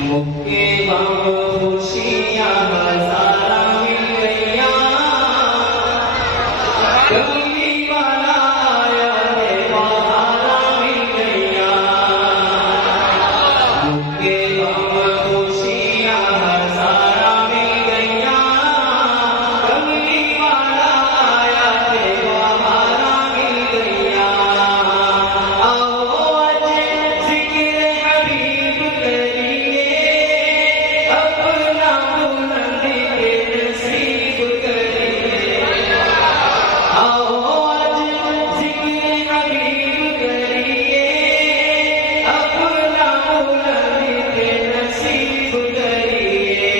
मुक्के बम खुशियाँ हज़ारा मिल गईया, कमली वाला आया है बहारा मिल गईया। मुक्के बम खुशियाँ हज़ारा मिल गईया, कमली वाला आया है बहारा मिल गईया। आओ आज ज़िक्र हबीब करिए, अपना बुलंद के नसीब करिए। आओ आज ज़िक्र हबीब करिए, अपना बुलंद के नसीब करिए।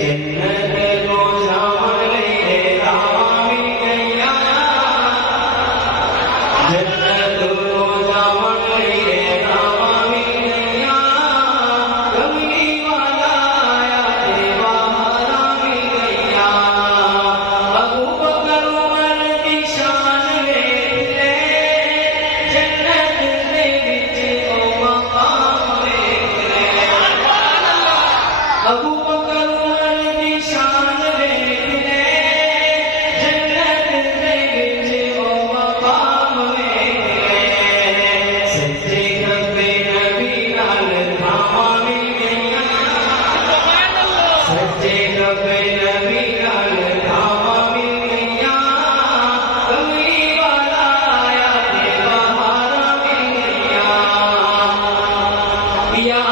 जन्नत को जाने राह मिल गईया, जन्नत को जाने राह मिल गईया, कमली वाला आया है बहारा मिल गईया। अबू बकर उमर दी शान वेख ले, जन्नत दे विच ओ मकाम वेख ले। अबू बकर उमर दी शान वेख ले, जन्नत दे विच ओ मकाम वेख ले। सच्चे खब्बे नबी नाल थावां मिल गईया, सच्चे खब्बे नबी नाल थावां मिल गईया, कमली वाला आया है बहारा मिल गईया। या